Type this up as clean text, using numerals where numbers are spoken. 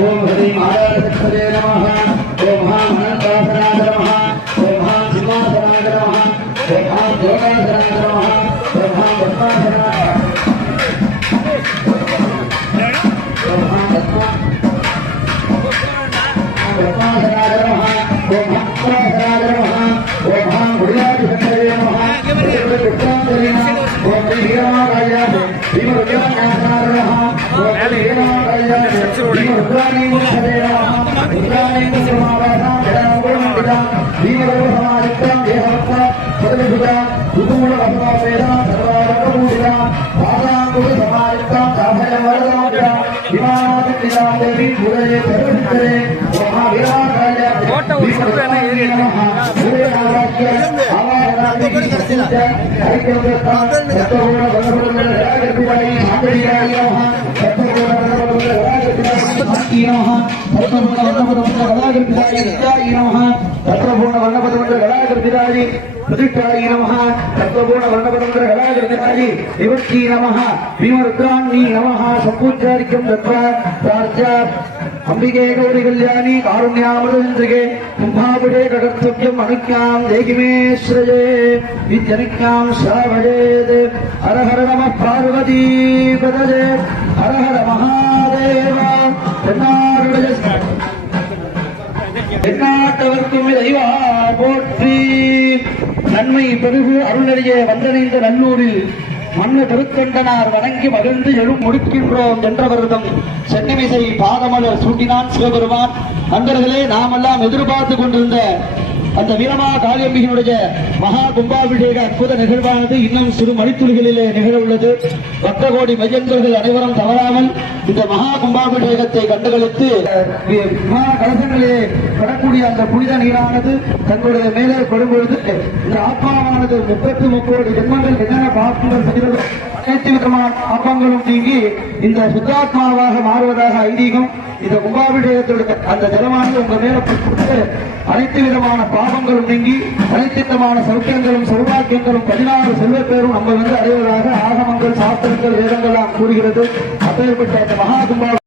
ओम हरि महाराजपदे नमः ओम महामनंतासनाय नमः ओम महासिंहासनाय नमः ओम महायोगासनाय नमः ओम महापद्मासनाय अंबिके गौरी कल्याणी कारुण्यामृतंद्रिके कुंभाभिषेक कर्तव्यम अनुज्ञां देहि मे श्रजे विद्यनुज्ञां श्रावयेत् हर हर नमः पार्वती पदये हर हर महादेव தென்னாட்டவர்க்கும் இறைவா போற்றி. நன்மை பெருகு அருளறிய வந்தனைந்த நல்லூரில் மண்ணு திருத்தொண்டனார் வணங்கி மகிழ்ந்து எழும் முடிக்கின்றோம் என்ற வருடம் சென்னிமிசை பாதமலர் சூட்டினான் சிவபெருமான். நண்பர்களே, நாமெல்லாம் எதிர்பார்த்து கொண்டிருந்த அந்த வீரமா காளியம்பிகளுடைய மகா கும்பாபிஷேக அற்புத நிகழ்வானது இன்னும் சிறு மணித்துளிகளிலே நிகழ உள்ளது. பக்த கோடி மையந்தர்கள் அனைவரும் தவறாமல் இந்த மகா கும்பாபிஷேகத்தை கண்டுகளித்து மகா கலசங்களிலே படக்கூடிய அந்த புனித நீரானது தங்களுடைய மேலே படும்பொழுது இந்த ஆத்மாவானது 33 ஜென்மங்கள் என்னென்ன பாவங்கள் செய்ததோ அனைத்து விதமான பாவங்களும் நீங்கி இந்த சுத்தாத்மாவாக மாறுவதாக ஐதீகம். இந்த கும்பாபிஷேகத்துடைய அந்த ஜலமானது உங்க மேல அனைத்து விதமான பாவங்களும் நீங்கி அனைத்து விதமான சௌக்கியங்களும் சௌபாக்கியங்களும் 16 செல்வப்பேரும் நம்ம அடைவதாக ஆகமங்கள் சாஸ்திரங்கள் வேதங்கள்லாம் கூறுகிறது. அப்பேற்பட்ட இந்த மகா கும்பா